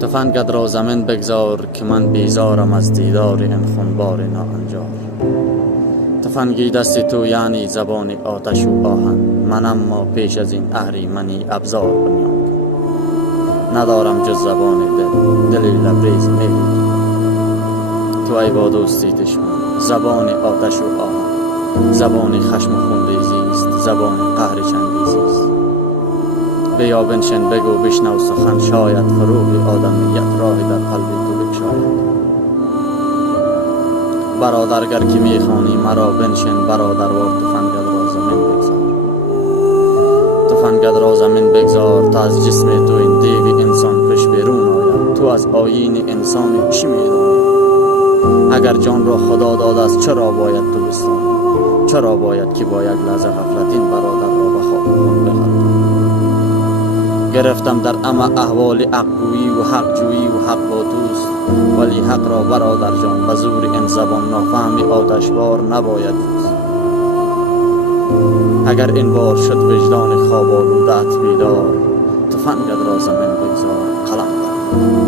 تفنگت را زمین بگذار که من بیزارم از دیدار این خونبار ناهنجار. تفنگی دست تو یعنی زبان آتش و آهن، من اما پیش از این اهریمنی ابزار بنیان کن. ندارم جز زبان دل لبریز میلی تو ای با دوستی دشمن. زبان آتش و آهن، زبان خشم و خونریزی است، زبان قهر چنگیزی است. بیا بنشین بگو بشنو سخن، شاید فروغ آدمیت راه در قلب تو بگشاید. برادر گر که میخوانی مرا بنشین، برادروار تفنگت را زمین بگذار. تفنگت را زمین بگذار تا از جسم تو این دیو انسان پیش بیرون آید. تو از آیین انسان چی میدانی؟ اگر جان را خدا داده است چرا باید تو بستانی؟ چرا باید که با یک لحظه غفلت این برادر را به خواب بخوابانی؟ گرفتم در احوال حقگویی و حقجویی و حق با توست، ولی حق را برادر جان به زور این زبان نافهمی آتشبار نباید جوست. اگر این بار شد وجدان خواب آلوده‌ات بیدار، تفنگت را زمین بگذار قلم بر.